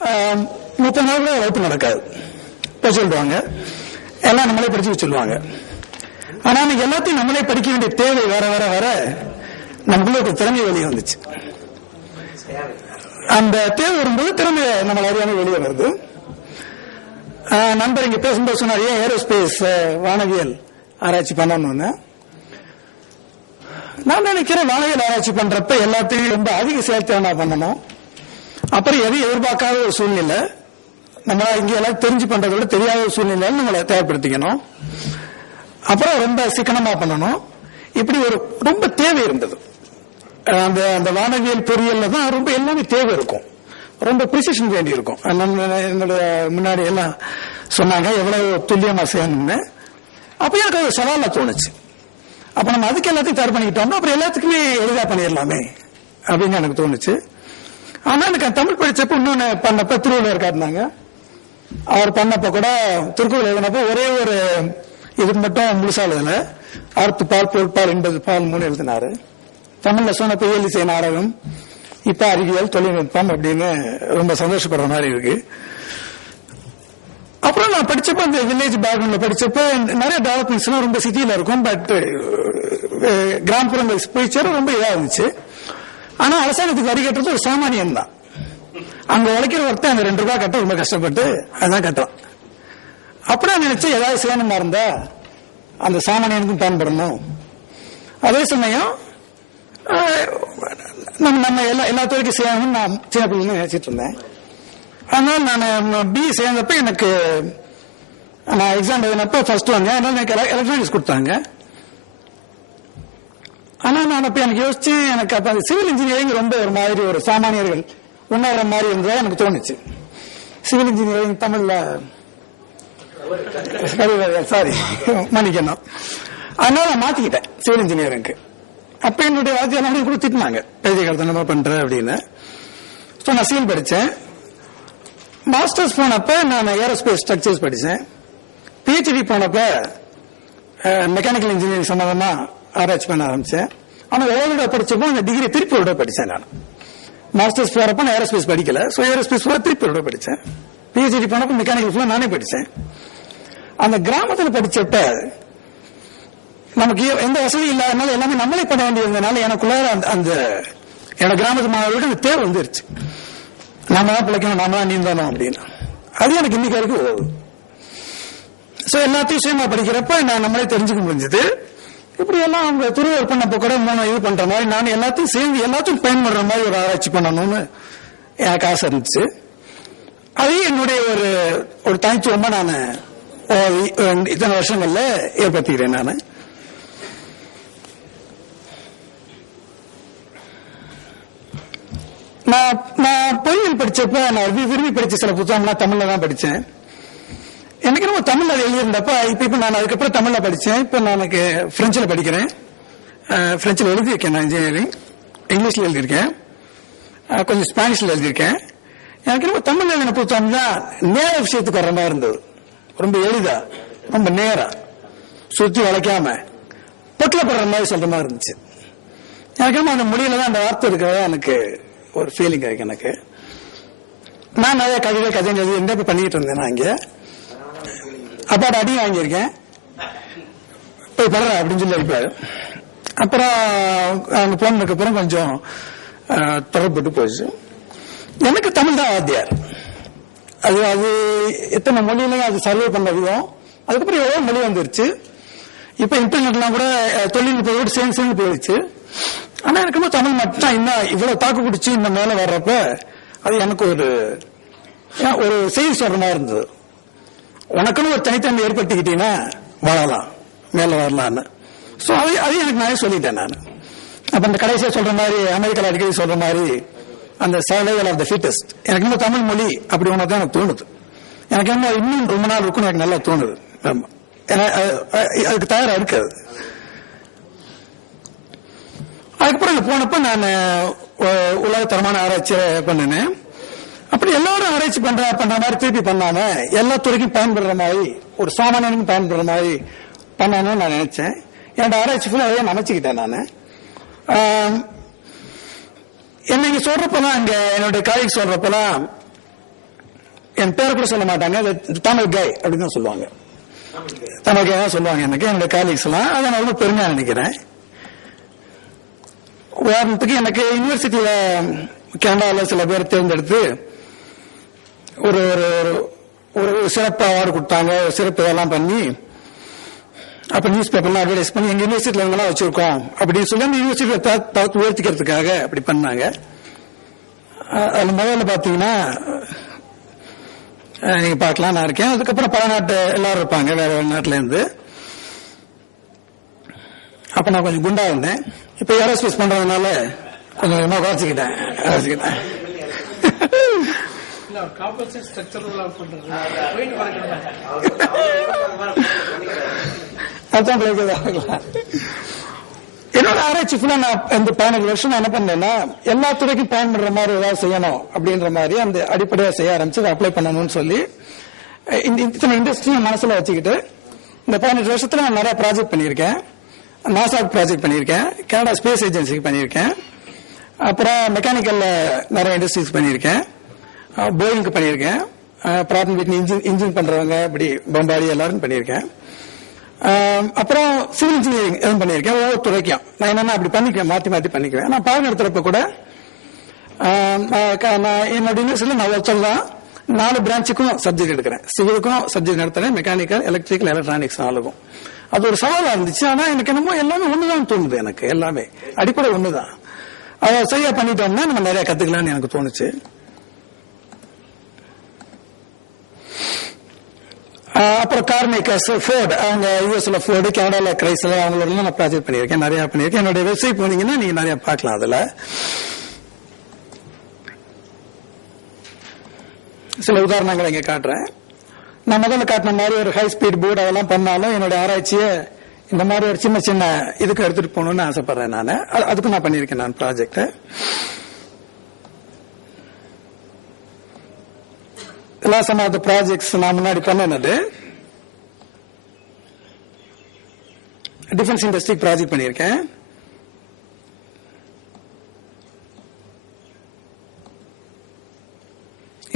30 நாள் கூட வகுப்பு நடக்காது. இப்போ சொல்லுவாங்க எல்லாம் நம்மளே படிச்சு சொல்லுவாங்க. ஆனா எல்லாத்தையும் நம்மளே படிக்க வேண்டிய தேவை வர வர வர நமக்குள்ள ஒரு திறமை வெளியே வந்துச்சு. அந்த தேவை வரும்போது திறமை நம்மள அறியாம வெளியே வருது. நண்பர் இங்க பேசும்போது சொன்னார், ஏன் ஏரோஸ்பேஸ் வானவியல் ஆராய்ச்சி பண்ணணும்னு. நான் நினைக்கிறேன் வானவியல் ஆராய்ச்சி பண்றப்ப எல்லாத்தையும் ரொம்ப அதிக செயல்திறனா பண்ணணும். அப்புறம் எதையும் எதிர்பார்க்காத ஒரு சூழ்நிலை, நம்மளா இங்க எல்லாம் தெரிஞ்சு பண்றதை விட தெரியாத ஒரு சூழ்நிலை நம்மளை தேவைப்படுத்திக்கணும். அப்புறம் ரொம்ப சிக்கனமா பண்ணணும். இப்படி ஒரு ரொம்ப தேவை இருந்தது. அந்த வானவியல் பொறியியல்ல தான் ரொம்ப எல்லாமே தேவை இருக்கும், ரொம்ப பிரிசிஷன் வேண்டி இருக்கும். என்னோட முன்னாடி எல்லாம் சொன்னாங்க எவ்வளவு துல்லியமா செய்யணும்னு. அப்ப எனக்கு அது சவாலா தோணுச்சு. அப்ப நம்ம அதுக்கு எல்லாத்தையும் தயார் பண்ணிக்கிட்டோம்னா அப்புறம் எல்லாத்துக்குமே எளிதா பண்ணிடலாமே அப்படின்னு எனக்கு தோணுச்சு. ஆனா எனக்கு தமிழ் படிச்சப்ப இன்னொன்னு பண்ணப்ப திருவள்ளுவர் காட்டினாங்க. அவர் பண்ணப்ப கூட திருக்குறள் எழுதினப்ப ஒரே ஒரு இதுக்கு மட்டும் முழுசா எழுதல, அறுத்து பால் பொருட்பால் என்பது பால் 3 எழுதினாரு. தமிழ்ல சொன்னப்ப இயலிசை நாடகம், இப்ப அறிவியல் தொழில்நுட்பம் அப்படின்னு ரொம்ப சந்தோஷப்படுற மாதிரி இருக்கு. அப்புறம் நான் படிச்சப்ப அந்த வில்லேஜ் பேக்ரவுண்ட்ல படிச்சப்ப நிறைய டெவலப்மெண்ட்ஸ் ரொம்ப சிட்டியில இருக்கும், பட் கிராமப்புறங்கள் போய் சேர ரொம்ப இதா இருந்துச்சு. ஆனா அரசாங்கத்துக்கு வரி கட்டுறது ஒரு சாமானியம் தான். அங்க உழைக்கிற ஒருத்தர் அந்த 2 ரூபாய் கட்ட ரொம்ப கஷ்டப்பட்டு அதான் கட்டுறான். அப்புறம் நினைச்சு ஏதாவது செய்யணுமா இருந்தா அந்த சாமானியனுக்கும் பயன்படணும். அதே சமயம் நம்ம எல்லா துறைக்கும் செய்யணும்னு நான் சின்ன பிள்ளைங்க நினைச்சிட்டு இருந்தேன். அதனால நான் பிஇ சேர்ந்தப்ப எனக்கு நான் எக்ஸாம் எழுதினப்ப ஃபர்ஸ்ட் வந்தேன். அதனால எனக்கு எலக்ட்ரானிக்ஸ் கொடுத்தாங்க. ஆனா நான் அப்ப எனக்கு யோசிச்சு எனக்கு அப்ப சிவில் இன்ஜினியரிங் ரொம்ப ஒரு மாதிரி ஒரு சாமானியர்கள் உணர்ற மாதிரி இருந்ததா எனக்கு தோணுச்சு. சிவில் இன்ஜினியரிங் தமிழ்ல சாரி மன்னிக்கணும். அதனால நான் மாத்திக்கிட்டேன் சிவில் இன்ஜினியரிங்க்கு. அப்ப என்னுடைய வாத்தியார் கூட திட்டினாங்க, பேஜை கருத்தனமா பண்ற அப்படின்னு. நான் சிவில் படிச்சேன். மாஸ்டர்ஸ் போனப்ப நான் ஏரோஸ்பேஸ் ஸ்ட்ரக்சர்ஸ் படிச்சேன். பிஹெச்டி போனப்ப மெக்கானிக்கல் இன்ஜினியரிங் சம்பந்தமா ஆராய்ச்சி பண்ண ஆரம்பிச்சேன். ஆனா ஓவரோட படிச்சப்போ அந்த டிகிரி திருப்பூரோட படிச்சேன். நான் மாஸ்டர்ஸ் போறப்ப நான் ஏரோஸ்பேஸ் படிக்கல, சோ ஏரோஸ்பேஸ் திருப்பூரோட படிச்சேன். பிஹெச்டி போனப்ப மெக்கானிக்கல் ஃபுல்லா நானே படிச்சேன். அந்த கிராமத்தில் படிச்சப்ப நமக்கு எந்த வசதி இல்லாதனால எல்லாமே நம்மளே பண்ண வேண்டியிருந்தனால எனக்குள்ள அந்த என்னோட கிராமத்து மாணவர்களுக்கு அந்த தேவை வந்துருச்சு. நாம தான் பிழைக்கணும், நாம தான் நீந்தணும் அப்படின்னு. அது எனக்கு இன்னைக்கு வரைக்கும் உதவு. சோ எல்லாத்தையும் சுயமா படிக்கிறப்ப நான் நம்மளே தெரிஞ்சுக்க முடிஞ்சது. இப்படி எல்லாம் அவங்க துருவர் பண்ணப்ப கூட இது பண்ற மாதிரி நான் எல்லாத்தையும் சேர்ந்து எல்லாத்தையும் பயன்படுற மாதிரி ஒரு ஆராய்ச்சி பண்ணணும்னு எனக்கு ஆசை இருந்துச்சு. அதே என்னுடைய ஒரு தனித்துவமா நான் இத்தனை வருஷங்கள்ல ஏற்படுத்திக்கிறேன். நான் பொறியியல் படிச்சப்ப நான் விரும்பி படிச்ச சில புத்தகம்லாம் தமிழ்ல தான் படிச்சேன். எனக்கு ரொம்ப தமிழ்ல எழுதியிருந்தப்ப இப்ப நான் அதுக்கப்புறம் தமிழ்ல படிச்சேன். இப்ப நான் எனக்கு பிரெஞ்சில் படிக்கிறேன். பிரெஞ்சில் எழுதியிருக்கேன். நான் இன்ஜினியரிங் இங்கிலீஷ்ல எழுதியிருக்கேன், கொஞ்சம் ஸ்பானிஷ்ல எழுதியிருக்கேன். எனக்கு ரொம்ப தமிழ்ல எழுதின புத்தகம் தான் நேர விஷயத்துக்கு வர மாதிரி இருந்தது. ரொம்ப எளிதா, ரொம்ப நேரா, சுத்தி வளைக்காம பொட்டலப்படுற மாதிரி சொல்ற மாதிரி இருந்துச்சு. எனக்கு அந்த மொழியில தான் அந்த வார்த்தை இருக்கிறதா எனக்கு ஒரு ஃபீலிங் இருக்கு. எனக்கு நான் நிறைய கதை எழுதி எந்த பண்ணிட்டு இருந்தேன். நான் இங்க அப்பாட்ட அடி வாங்கியிருக்கேன், போய் படுற அப்படின்னு சொல்லி அடிப்பாரு. அப்புறம் அவங்க போனதுக்கு அப்புறம் கொஞ்சம் தொடர்பட்டு போயிடுச்சு. எனக்கு தமிழ் தான் வாத்தியார். அது எத்தனை மொழியிலையும் அது சர்வே பண்ண விதம். அதுக்கப்புறம் எவ்வளவு மொழி வந்துருச்சு. இப்ப இன்டர்நெட்லாம் கூட தொழில்நுட்பத்தோடு சேர்ந்து போயிடுச்சு. ஆனா எனக்கு தமிழ் மட்டும் இன்னும் இவ்வளவு தாக்கு பிடிச்சி இந்த மேல வர்றப்ப அது எனக்கு ஒரு செய்தி சொல்ற மாதிரி இருந்தது. உனக்குன்னு ஒரு தனித்தன்மை ஏற்படுத்திக்கிட்டீங்கன்னா வாழலாம், மேல வரலான்னு. சோ அது எனக்கு நானே சொல்லிட்டேன். நான் அப்ப இந்த கடைசியா சொல்ற மாதிரி அமெரிக்கால அடிக்கடி சொல்ற மாதிரி அந்த சர்வைவல் ஆஃப் தி ஃபிட்டஸ்ட், எனக்கு இன்னும் தமிழ் மொழி அப்படி ஒண்ணு தான் எனக்கு தோணுது. எனக்கு இன்னும் ரொம்ப நாள் இருக்குன்னு எனக்கு நல்லா தோணுது. அதுக்கு தயாரா இருக்காது. அதுக்கப்புறம் போனப்ப நான் உலகத்தரமான ஆராய்ச்சி பண்ணினேன். அப்படி எல்லாரும் ஆராய்ச்சி பண்ற மாதிரி திருப்பி பண்ணாம எல்லா துறைக்கும் பயன்படுற மாதிரி, ஒரு சாமானியனுக்கும் பயன்படுற மாதிரி பண்ணணும்னு நான் நினைச்சேன். என்னோட ஆராய்ச்சி ஃபுல்லா அதையே நினைச்சுக்கிட்டேன். நான் என்ன சொல்றப்பெல்லாம், இங்க என்னுடைய காலேஜ் சொல்றப்பெல்லாம் என் பேரை கூட சொல்ல மாட்டாங்க, தமிழ் கை அப்படின்னு தான் சொல்லுவாங்க. தமிழ் கை தான் சொல்லுவாங்க எனக்கு என்னுடைய காலீக்ஸ் எல்லாம். அதை நான் ரொம்ப பெருமையா நினைக்கிறேன். உதாரணத்துக்கு எனக்கு யூனிவர்சிட்டியில கனடாவில் சில பேர் தேர்ந்தெடுத்து ஒரு ஒரு சிறப்பு அவார்டு கொடுத்தாங்க, சிறப்பு இதெல்லாம் பண்ணி அப்ப நியூஸ் பேப்பர்லாம் அட்வர்டைஸ் பண்ணி எங்க யூனிவர்சிட்டியில இவங்கெல்லாம் வச்சிருக்கோம் அப்படின்னு சொல்லி அந்த யூனிவர்சிட்டியை தரத்து உயர்த்திக்கிறதுக்காக அப்படி பண்ணாங்க. அது முதல்ல பாத்தீங்கன்னா நீங்க பார்க்கலாம், நான் இருக்கேன். அதுக்கப்புறம் பல நாட்டு எல்லாரும் இருப்பாங்க, வேற வேற நாட்டுல இருந்து. அப்ப நான் கொஞ்சம் குண்டா இருந்தேன். இப்ப ஏரோஸ்பேஸ் பண்றதுனால கொஞ்சம் கொஞ்சமா குறைச்சிக்கிட்டேன். என்னோட ஆராய்ச்சி ஃபுல்லா நான் இந்த 15 வருஷம் என்ன பண்ணேன்னா எல்லா துறைக்கும் பயன்படுற மாதிரி ஏதாவது செய்யணும் அப்படின்ற மாதிரி அந்த அடிப்படையா செய்ய ஆரம்பிச்சு அதை அப்ளை பண்ணணும்னு சொல்லி இத்தனை இண்டஸ்ட்ரியும் மனசுல வச்சுக்கிட்டு இந்த 15 வருஷத்துல நான் நிறைய ப்ராஜெக்ட் பண்ணியிருக்கேன். நாசா ப்ராஜெக்ட் பண்ணியிருக்கேன், கனடா ஸ்பேஸ் ஏஜென்சிக்கு பண்ணியிருக்கேன், அப்புறம் மெக்கானிக்கல்ல நிறைய இண்டஸ்ட்ரீஸ் பண்ணியிருக்கேன், போயிங்க்கு பண்ணியிருக்கேன், ப்ராட் அண்ட் விட்னி இன்ஜின் பண்றவங்க இப்படி பம்பாடி எல்லாரும் பண்ணியிருக்கேன். அப்புறம் சிவில் இன்ஜினியரிங் எதுவும் பண்ணியிருக்கேன். ஒவ்வொரு துறைக்கும் நான் என்னன்னா அப்படி பண்ணிக்குவேன், மாற்றி மாற்றி பண்ணிக்குவேன். நான் பாடம் நடத்துறப்ப கூட நான் என்னோட யூனிவர்சிட்டியில நான் வச்சதான் 4 பிரான்ச்சுக்கும் சப்ஜெக்ட் எடுக்கிறேன். சிவிலுக்கும் சப்ஜெக்ட் நடத்துறேன், மெக்கானிக்கல், எலக்ட்ரிக்கல், எலக்ட்ரானிக்ஸ் 4க்கும். அது ஒரு சவாலா இருந்துச்சு. ஆனா எனக்கு என்னமோ எல்லாமே ஒண்ணுதான் தோணுது. எனக்கு எல்லாமே அடிப்படை ஒண்ணுதான். அதை சரியா பண்ணிட்டோம்னா நம்ம நிறைய கத்துக்கலாம்னு எனக்கு தோணுச்சு. அப்புறம் கார் மேக்கர்ஸ், ஃபோர்டு, அவங்க யூஎஸ்ல ஃபோர்டு, கனடால கிரைஸ்லர், அவங்களோட நான் ப்ராஜெக்ட் பண்ணியிருக்கேன், நிறைய பண்ணியிருக்கேன். என்னுடைய வெப்சைட் போனீங்கன்னா நீங்க நிறைய பார்க்கலாம். அதுல சில உதாரணங்களை இங்க காட்டுறேன். நான் முதல்ல காட்டின மாதிரி ஒரு ஹை ஸ்பீட் போர்டு அதெல்லாம் பண்ணாலும் என்னுடைய ஆராய்ச்சியை இந்த மாதிரி ஒரு சின்ன சின்ன இதுக்கு எடுத்துட்டு போகணும்னு ஆசைப்படுறேன். நான் அதுக்கு நான் பண்ணியிருக்கேன் நான் project. Some of the projects நான் முன்னாடி பண்ணது டிஃபென்ஸ் இண்டஸ்ட்ரி ப்ராஜெக்ட் பண்ணியிருக்கேன்.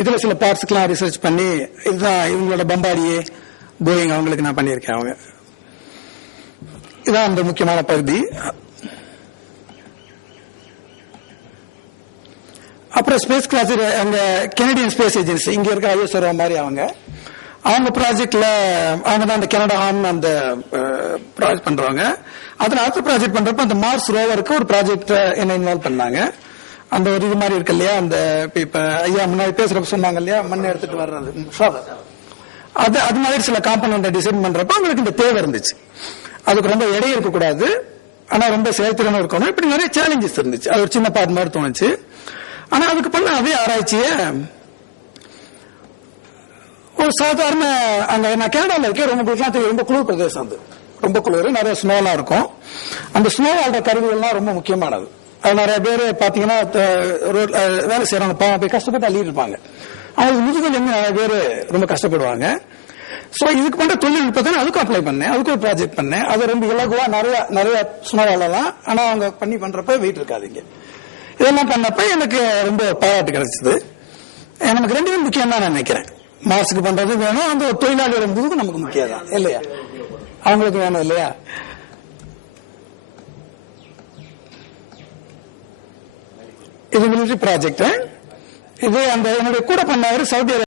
இதுல சில பார்ட்ஸ்க்கெல்லாம் ரிசர்ச் பண்ணி இதுதான் இவங்களோட பம்பாடியே போயிங் அவங்களுக்கு நான் பண்ணியிருக்கேன். அவங்க இதான் அந்த முக்கியமான பகுதி. அப்புறம் ஸ்பேஸ் கிளாஸ் அங்க கெனடியன் ஸ்பேஸ் ஏஜென்சி இங்க இருக்க ஐஎஸ்ஆர்ஓ மாதிரி அவங்க ப்ராஜெக்ட்ல அவங்க தான் அந்த கனடா ஆன் அந்த ப்ராஜெக்ட் பண்றவங்க. அதுல அடுத்த ப்ராஜெக்ட் பண்றப்ப அந்த மார்ஸ் ரோவருக்கு ஒரு ப்ராஜெக்ட் என்ன இன்வால்வ் பண்ணாங்க. அந்த ஒரு இது மாதிரி இருக்கு இல்லையா, அந்த இப்ப ஐயா முன்னாடி பேசுறப்ப சொன்னாங்க இல்லையா, மண் எடுத்துட்டு வர்றது, அது மாதிரி சில காம்பனன்ட் டிசைன் பண்றப்ப அவங்களுக்கு இந்த தேவை இருந்துச்சு. அதுக்கு ரொம்ப எடை இருக்கக்கூடாது, ஆனா ரொம்ப செயல்திறனும் இருக்கணும். இப்படி நிறைய சேலஞ்சஸ் இருந்துச்சு. அது ஒரு சின்ன பார்ட் மாதிரி தோணுச்சு. ஆனா அதுக்கு பண்ண அதே ஆராய்ச்சிய ஒரு சாதாரண அங்க நான் கனடால இருக்கேன், ரொம்ப குளிர் பிரதேசம். அது ரொம்ப குளிர், நிறைய ஸ்னோலாம் இருக்கும். அந்த ஸ்னோ வாழ்ற கருவிகள்லாம் ரொம்ப முக்கியமானது. அது நிறைய பேர் பாத்தீங்கன்னா வேலை செய்யறாங்க, போய் கஷ்டப்பட்டு அள்ளிட்டு இருப்பாங்க. அவங்களுக்கு முதுகுல இருந்து நிறைய பேர் ரொம்ப கஷ்டப்படுவாங்க. சோ இதுக்கு பண்ற தொழில்நுட்பத்தை அதுக்கும் அப்ளை பண்ணேன், அதுக்கு ஒரு ப்ராஜெக்ட் பண்ணேன். அது ரொம்ப இலகுவா நிறைய ஸ்னோவாலலாம், ஆனா அவங்க பண்ணி பண்றப்ப வெயிட் இருக்காதுங்க. இதெல்லாம் பண்ணப்ப எனக்கு ரொம்ப பாராட்டு கிடைச்சது. நமக்கு ரெண்டுமே முக்கியம் தான் நினைக்கிறேன். மாசுக்கு பண்றது வேணும், அந்த தொழிலாளியோட முதுகு நமக்கு முக்கியம் தான் இல்லையா, அவங்களுக்கு வேணும் இல்லையா. இது மிலிட்டரி ப்ராஜெக்ட். இது அந்த என்னுடைய கூட பண்ணவர் சவுதி அரேபியா